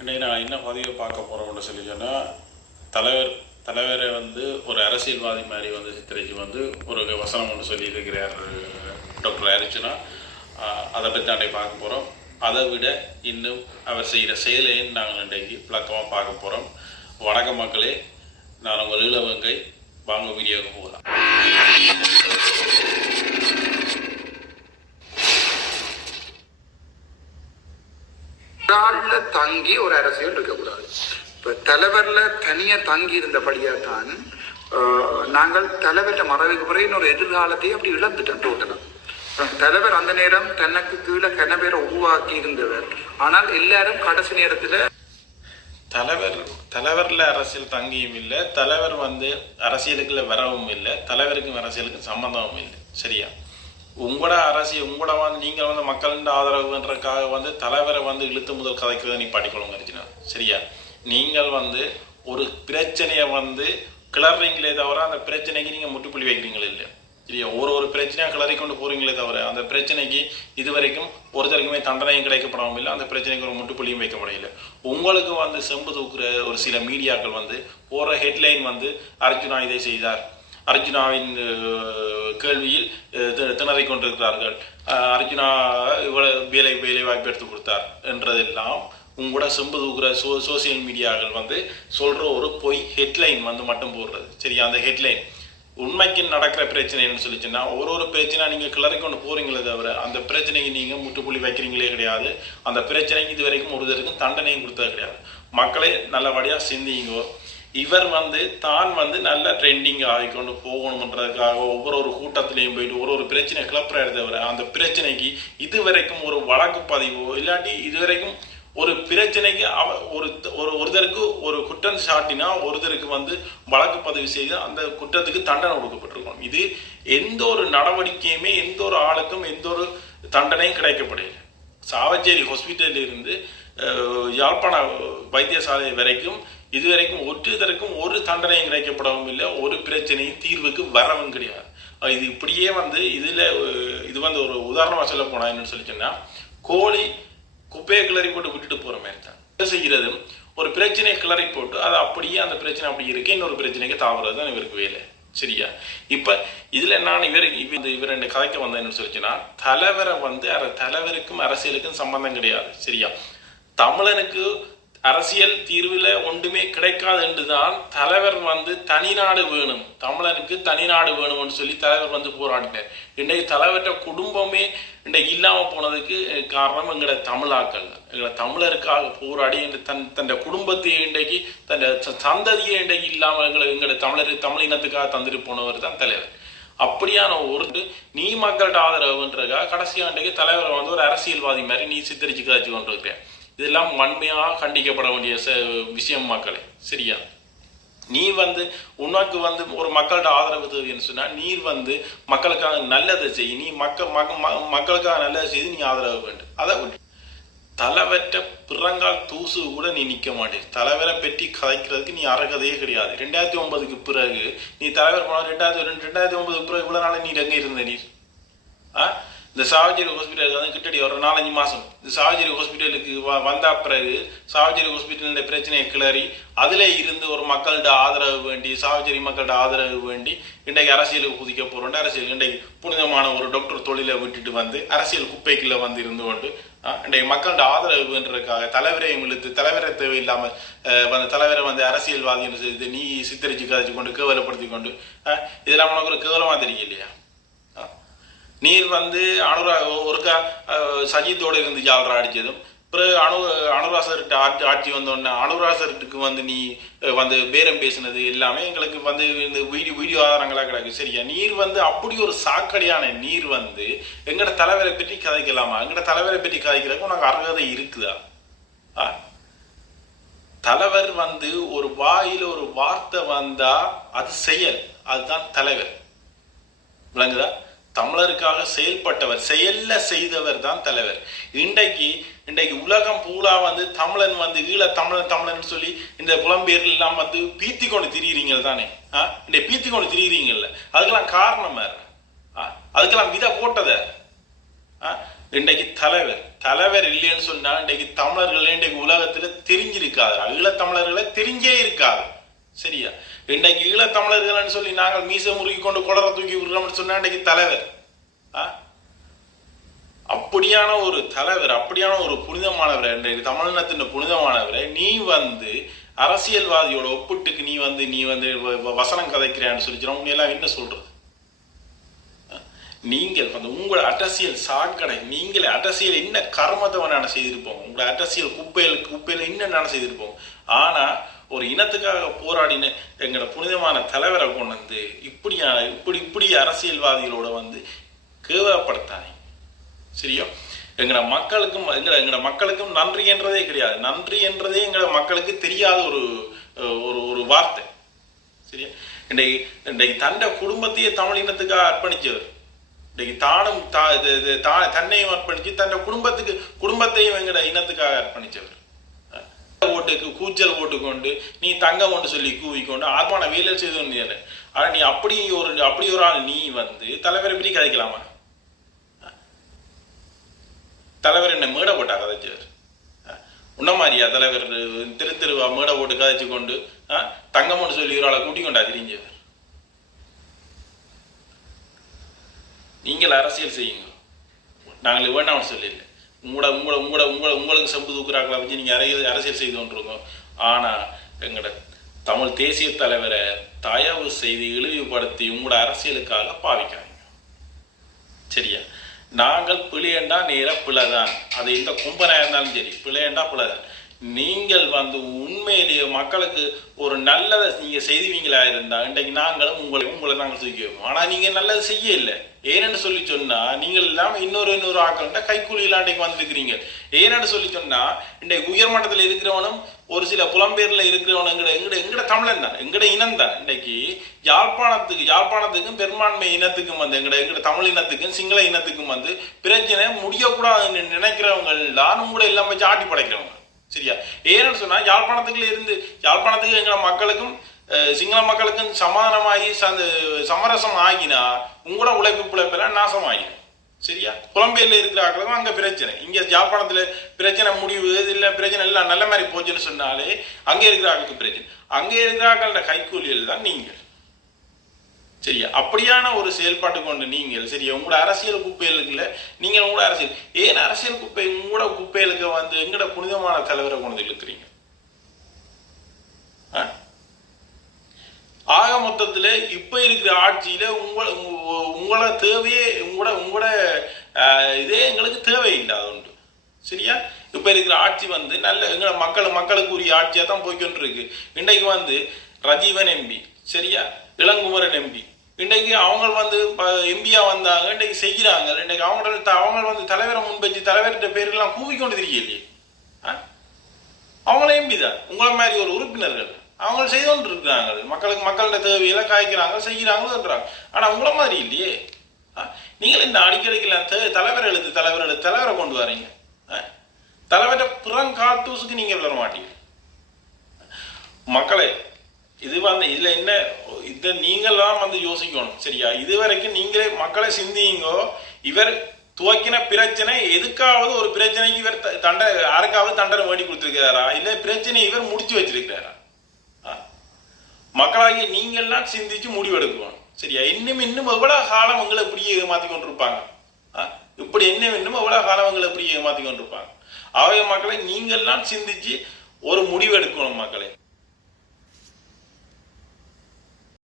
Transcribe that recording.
இன்றைக்கி நான் என்ன பதிவை பார்க்க போகிறோம்னு சொல்லி சொன்னால், தலைவரை வந்து ஒரு அரசியல்வாதி மாதிரி வந்து சித்தரிச்சு வந்து ஒரு வசனம் ஒன்று சொல்லியிருக்கிறார் டாக்டர் அர்ச்சுனா. அதை பற்றி அன்றைக்கி பார்க்க போகிறோம். அதை விட இன்னும் அவர் செய்கிற செயலையும் நாங்கள் இன்றைக்கு விளக்கமாக பார்க்க போகிறோம். வணக்கம் மக்களே, நான் உங்கள் இளவங்கை. வாங்க வீடியோவுக்கு போகலாம். தங்கி ஒரு அரசியல் இருக்கக்கூடாது. இப்ப தலைவர்ல தனியா தங்கி இருந்தபடியா தான் நாங்கள் தலைவர்ல மறைவுக்கு பிறகு இன்னொரு எதிர்காலத்தையும் அப்படி இழந்துட்டோம் டோட்டலா. தலைவர் அந்த நேரம் தனக்கு கீழே கனவேரை உருவாக்கி இருந்தவர். ஆனால் எல்லாரும் கடைசி நேரத்துல தலைவர்ல அரசியல் தங்கியும் இல்லை, தலைவர் வந்து அரசியலுக்குள்ள வரவும் இல்லை, தலைவருக்கும் அரசியலுக்கும் சம்பந்தமும் இல்லை. சரியா? உங்களோட உங்களோட வந்து நீங்கள் வந்து மக்களின் ஆதரவுன்றதுக்காக வந்து தலைவரை வந்து இழுத்து முதல் கதைக்கிறத நீ படிக்கணும் இருந்துச்சுன்னா. சரியா? நீங்கள் வந்து ஒரு பிரச்சனையை வந்து கிளறீங்களே தவிர அந்த பிரச்சனைக்கு நீங்கள் முட்டுப்புள்ளி வைக்கிறீங்களே இல்லை. சரியா? ஒரு பிரச்சனையாக கிளறி கொண்டு போகிறீங்களே தவிர அந்த பிரச்சனைக்கு இதுவரைக்கும் ஒருத்தருக்குமே தண்டனையும் கிடைக்கப்படவும் இல்லை, அந்த பிரச்சனைக்கு ஒரு முட்டுப்புள்ளியும் வைக்கப்படவில்லை. உங்களுக்கு வந்து செம்பு தூக்குற ஒரு சில மீடியாக்கள் வந்து போகிற ஹெட்லைன் வந்து அர்ஜுனா இதை செய்தார், அர்ஜுனாவின் கேள்வியில் திணறி கொண்டிருக்கிறார்கள், அர்ஜுனா இவ்வளவு வேலை வாய்ப்பு எடுத்து கொடுத்தார் என்றதெல்லாம் உங்களோட செம்பு தூக்குற சோசியல் மீடியாக்கள் வந்து சொல்கிற ஒரு பொய் ஹெட்லைன் வந்து மட்டும் போடுறது. சரியா? அந்த ஹெட்லைன் உண்மைக்கு நடக்கிற பிரச்சனைன்னு சொல்லிச்சுன்னா ஒரு பிரச்சனை நீங்கள் கிளறி கொண்டு போகிறீங்களே தவிர அந்த பிரச்சனைக்கு நீங்கள் முட்டுப்புள்ளி வைக்கிறீங்களே கிடையாது. அந்த பிரச்சனைக்கு இது வரைக்கும் ஒருத்தருக்கும் தண்டனையும் கொடுத்தது கிடையாது. மக்களே நல்லபடியாக சிந்திங்கோ. இவர் வந்து தான் வந்து நல்ல ட்ரெண்டிங் ஆகிக்கொண்டு போகணுன்றதுக்காக ஒவ்வொரு கூட்டத்திலையும் போயிட்டு ஒரு பிரச்சனை கிளப்புற தவிர அந்த பிரச்சனைக்கு இதுவரைக்கும் ஒரு வழக்கு பதிவோ இல்லாட்டி இதுவரைக்கும் ஒரு பிரச்சனைக்கு ஒருத்தருக்கு ஒரு குற்றம் சாட்டினா ஒருத்தருக்கு வந்து வழக்கு பதிவு செய்து அந்த குற்றத்துக்கு தண்டனை கொடுக்கப்பட்டிருக்கணும். இது எந்த ஒரு நடவடிக்கையுமே எந்த ஒரு ஆளுக்கும் எந்த ஒரு தண்டனையும் கிடைக்கப்படலை. சாவச்சேரி ஹாஸ்பிட்டலில் இருந்து யாழ்ப்பாண வைத்தியசாலை வரைக்கும் இதுவரைக்கும் ஒற்றுதற்கும் ஒரு தண்டனையும் கிடைக்கப்படவும் இல்லை, ஒரு பிரச்சனையும் தீர்வுக்கு வரவும் கிடையாது. இது இப்படியே வந்து இது வந்து ஒரு உதாரணமாக சொல்ல போனா என்னன்னு சொல்லி சொன்னா, கோழி குப்பையை கிளறி போட்டு விட்டுட்டு போற மாதிரி தான் செய்கிறதும் ஒரு பிரச்சனையை கிளறி போட்டு அது அப்படியே அந்த பிரச்சனை அப்படி இருக்கு இன்னொரு பிரச்சனைக்கு தாவுறது தான் இவருக்கு வேலை. சரியா? இப்ப இதுல நான் இவர் ரெண்டு கதைக்க வந்தேன்னு சொல்லிச்சுன்னா, தலைவரை வந்து தலைவருக்கும் அரசியலுக்கும் சம்பந்தம் கிடையாது. சரியா? தமிழனுக்கு அரசியல் தீர்வில் ஒன்றுமே கிடைக்காது என்றுதான் தலைவர் வந்து தனிநாடு வேணும், தமிழனுக்கு தனிநாடு வேணும்னு சொல்லி தலைவர் வந்து போராடினார். இன்றைக்கு தலைவர்கிட்ட குடும்பமே இன்றைக்கு இல்லாமல் போனதுக்கு காரணம் எங்களோட தமிழாக்கள், எங்களை தமிழருக்காக போராடி தன் குடும்பத்தை இன்றைக்கு தன் சந்ததியை இன்றைக்கு இல்லாமல் எங்களோட தமிழினத்துக்காக தந்துட்டு போனவர் தான் தலைவர். அப்படியான ஒரு நீ மக்கள்கிட்ட ஆதரவுன்றதுக்காக கடைசி ஆண்டைக்கு தலைவரை வந்து ஒரு அரசியல்வாதி மாதிரி நீ சித்தரிச்சு காய்ச்சி கொண்டிருக்கிறேன். இதெல்லாம் வன்மையாக கண்டிக்கப்பட வேண்டிய விஷயம் மக்களே. சரியா? நீ வந்து உனக்கு வந்து ஒரு மக்கள்கிட்ட ஆதரவு தேவைன்னு சொன்னா நீர் வந்து மக்களுக்காக நல்லதை செய், நீ மக்களுக்காக நல்லதை செய்து நீ ஆதரவு வேண்டும். அதை தலைவற்ற பிறங்கால் தூசு கூட நீ நிற்க மாட்டேன். தலைவரை பற்றி கதைக்கிறதுக்கு நீ அறகதையே கிடையாது. 2009க்கு பிறகு நீ தலைவர் போன 2009க்கு பிறகு இவ்வளவு நாள் நீ எங்க இருந்த நீர்? இந்த சாவச்சேரி ஹாஸ்பிட்டலுக்கு வந்து கிட்டடி ஒரு 4-5 மாதம் இந்த சாவச்சேரி ஹாஸ்பிட்டலுக்கு வந்த பிறகு சாவச்சேரி ஹாஸ்பிட்டலுடைய பிரச்சனையை கிளறி அதில் இருந்து ஒரு மக்கள்கிட்ட ஆதரவு வேண்டி சாவச்சேரி மக்கள்கிட்ட ஆதரவு வேண்டி இன்றைக்கு அரசியலுக்கு குதிக்க போகிறோம். அரசியல் இன்றைக்கு புனிதமான ஒரு டாக்டர் தொழிலை விட்டுட்டு வந்து அரசியல் குப்பைக்குள்ளே வந்து இருந்து கொண்டு இன்றைக்கு மக்கள்கிட்ட ஆதரவு வேண்டுறதுக்காக தலைவரையும் இழுத்து தலைவரை தேவையில்லாமல் வந்து தலைவரை வந்து அரசியல்வாதின்னு செய்து நீ சித்தரிச்சு கதைச்சு கொண்டு கேவலப்படுத்தி கொண்டு இதெல்லாம் உனக்கு ஒரு கேவலமாக தெரியல இல்லையா? நீர் வந்து ஒருக்கா சஜித்தோடு இருந்து ஜால்ரா அடித்ததும் பிறகு அனுராசர்கிட்ட ஆட்சி வந்தோடனே அனுராசர்கிட்டுக்கு வந்து நீ வந்து பேரம் பேசினது எல்லாமே எங்களுக்கு வந்து இந்த வீடியோ ஆதாரங்களாக கிடக்கு. சரியா? நீர் வந்து அப்படி ஒரு சாக்கடையான நீர் வந்து எங்கட தலைவரை பற்றி கதைக்கலாமா? எங்கட தலைவரை பற்றி கதைக்கிறதுக்கு உனக்கு அர்ஹதை இருக்குதா? தலைவர் வந்து ஒரு வாயில ஒரு வார்த்தை வந்தா அது செயல், அதுதான் தலைவர். விளங்குதா? தமிழருக்காக செயல்பட்டவர், செயல்ல செய்தவர் தான் தலைவர். இன்றைக்கு உலகம் பூரா வந்து தமிழன் வந்து ஈழ தமிழன் சொல்லி இந்த புலம்பெயர்கள் எல்லாம் வந்து பீத்தி கொண்டு திரிகிறீங்க தானே? இன்றைக்கு பீத்தி கொண்டு திரிகிறீங்கல்ல, அதுக்கெல்லாம் காரணம் வேற, அதுக்கெல்லாம் விதை போட்டத இன்றைக்கு தலைவர் இல்லைன்னு சொன்னா இன்றைக்கு தமிழர்கள் இன்றைக்கு உலகத்துல தெரிஞ்சிருக்காது, ஈழத்தமிழர்களை தெரிஞ்சே இருக்காது. சரியா? இன்றைக்கு ஈழத்தமிழர்கள்னு சொல்லி நாங்கள் மீச முறுக்கி கொண்டு குளர தூக்கி விடுறோம்னு சொன்னா இன்றைக்கு தலைவர் அப்படியான ஒரு தலைவர், அப்படியான ஒரு புனிதமானவரை, இன்றைக்கு தமிழினத்தின் புனிதமானவரை நீ வந்து அரசியல்வாதியோட ஒப்பிட்டுக்கு நீ வந்து வசனம் கதைக்கிறான்னு சொல்லிச்சுனா உன்னையெல்லாம் என்ன சொல்றது? நீங்கள் வந்து உங்களோட அரசியல் சாக்கடை, நீங்களே அரசியல் என்ன கர்மத்தை நான் செய்திருப்போம், உங்களோட அரசியல் குப்பையில என்ன நான் செய்திருப்போம். ஆனா ஒரு இனத்துக்காக போராடின எங்களோட புனிதமான தலைவரை கொண்டு வந்து இப்படி அரசியல்வாதிகளோட வந்து கேவலப்படுத்தானே. சரியா? எங்களோட மக்களுக்கும் நன்றி என்றதே கிடையாது. நன்றி என்றதே எங்களோட மக்களுக்கு தெரியாத ஒரு வார்த்தை. சரியா? இன்றைக்கு தன்னை குடும்பத்தையே தமிழ் இனத்துக்காக அர்ப்பணிச்சவர், இன்றைக்கு தன்னையும் அர்ப்பணிச்சு தன்னை குடும்பத்தையும் எங்களோட இனத்துக்காக அர்ப்பணிச்சவர். ஓட்டுக்கு கூச்சல் ஓட்டுக்கொண்டு நீ தங்கம் கொண்டு சொல்லி கூவிக்கொண்டு ஆத்மான வேலை செய்து. ஆனா நீ அப்படி ஒரு ஆள் நீ வந்து தலைவரை பற்றி கதைக்கலாமா? தலைவர் என்ன மேடை போட்டா கதைச்சவர்? உன்ன மாதிரியா தலைவர் திருவா மேடை போட்டு கதைச்சு கொண்டு தங்கம்னு சொல்லி ஒரு ஆளை கூட்டி கொண்டா தெரிஞ்சவர்? நீங்கள் அரசியல் செய்யுங்க, நாங்கள் வேண்டாம்னு சொல்லிடல. உங்களுக்கு செம்பு தூக்குறாக்களை வச்சு நீங்க அரசியல் செய்து கொண்டிருக்கோம். ஆனா எங்களோட தமிழ் தேசிய தலைவரை தயவு செய்து இழிவுபடுத்தி உங்களோட அரசியலுக்காக பாவிக்காதீங்க. சரியா? நாங்கள் பிழையண்டா நேர பிழைதான், அது எந்த கும்பனாக இருந்தாலும் சரி, பிழையண்டா பிழைதான். நீங்கள் வந்து உண்மையிலேயே மக்களுக்கு ஒரு நல்லதை நீங்க செய்வீங்களா இருந்தா இன்றைக்கு நாங்களும் உங்களை நாங்கள் தூக்கி வைப்போம். ஆனா நீங்க நல்லது செய்ய இல்லை. ஏன்னு சொல்லி சொன்னா நீங்கள் இல்லாம இன்னொரு ஆக்கள்கிட்ட கைக்கூலி இல்லாண்டைக்கு வந்துருக்கிறீங்க. ஏன்னு சொல்லி சொன்னா இன்றைக்கு உயர்மட்டத்தில் இருக்கிறவனும் ஒரு சில புலம்பெயர்ல இருக்கிறவனும் எங்கட தமிழன் தான், எங்கட இனம் தான். இன்றைக்கு யாழ்ப்பாணத்துக்கும் பெரும்பான்மை இனத்துக்கும் வந்து எங்கட தமிழ் இனத்துக்கும் சிங்கள இனத்துக்கும் வந்து பிரச்சனை முடியக்கூடாதுன்னு நினைக்கிறவங்க தான் உங்களை எல்லாம் வச்சு ஆட்டி படைக்கிறவங்க. சரியா? ஏன்னு சொன்னா யாழ்ப்பாணத்துக்கு எங்கள மக்களுக்கும் சிங்கள மக்களுக்கும் சமாதானமாகி சமரசம் ஆகினா உங்களோட உழைப்பெல்லாம் நாசம் ஆகிடும். சரியா? புலம்பெயர்ல இருக்கிற ஆக்களுக்கும் அங்க பிரச்சனை, இங்க யாழ்ப்பாணத்துல பிரச்சனை முடிவு இல்ல, பிரச்சனை எல்லாம் நல்ல மாதிரி போச்சுன்னு சொன்னாலே அங்கே இருக்கிற ஆக்களுக்கு பிரச்சனை. அங்கே இருக்கிற ஆக்களோட கைக்கூலிகள் தான் நீங்கள். சரியா? அப்படியான ஒரு செயல்பாட்டு கொண்டு நீங்கள் சரியா உங்களோட அரசியல் குப்பைகளுக்குள்ள நீங்கள் உங்களோட அரசியல் ஏன் அரசியல் குப்பை உங்களோட குப்பைகளுக்கு வந்து எங்கட புனிதமான தலைவரை கொண்டு இழுக்கிறீங்க? ஆக மொத்தத்துல இப்ப இருக்கிற ஆட்சியில உங்களோட தேவையே உங்களோட இதே எங்களுக்கு தேவையில்லாத உண்டு. சரியா? இப்ப இருக்கிற ஆட்சி வந்து நல்ல எங்களை மக்களுக்கு உரிய ஆட்சியா தான் போய்கொண்டு இருக்கு. இன்றைக்கு வந்து ரஜீவன் எம்பி, சரியா, இளங்குமரன் எம்பி, இன்றைக்கு அவங்க வந்து எம்பியா வந்தாங்க, இன்றைக்கு செய்கிறாங்க. இன்றைக்கு அவங்க வந்து தலைவரை முன்பச்சு தலைவர்கிட்ட பேரெல்லாம் கூவிக்கொண்டு தெரியலையே. அவங்கள எம்பி தான், உங்களை மாதிரி ஒரு உறுப்பினர்கள் அவங்க செய்து கொண்டு இருக்கிறாங்க. மக்களோட தேவையில காய்க்கிறாங்க, செய்கிறாங்கன்றாங்க. ஆனா உங்களை மாதிரி இல்லையே. நீங்கள் இந்த அடிக்கடிக்கெல்லாம் தலைவரை கொண்டு வரீங்க. தலைவரை புறங்காட்டூசுக்கு நீங்க விளர மாட்டீங்க. மக்களே, இதுல என்ன இதை நீங்களாம் வந்து யோசிக்கணும். சரியா? இதுவரைக்கும் நீங்களே மக்களை சிந்திங்கோ. இவர் துவக்கின பிரச்சனை எதுக்காவது ஒரு பிரச்சனைக்கு இவர் யாருக்காவது தண்டனை வேண்டி கொடுத்திருக்கிறாரா, இல்ல பிரச்சனை இவர் முடிச்சு வச்சிருக்கிறாரா? மக்களாகிய நீங்கள்லாம் சிந்திச்சு முடிவெடுக்கணும். சரியா? இன்னும் எவ்வளவு காலம் உங்களை எப்படியே ஏமாத்தி கொண்டிருப்பாங்க. இப்படி இன்னும் எவ்வளவு காலம் உங்களை எப்படியே ஏமாத்தி கொண்டிருப்பாங்க. ஆகிய மக்களை நீங்கள்லாம் சிந்திச்சு ஒரு முடிவு எடுக்கணும் மக்களே.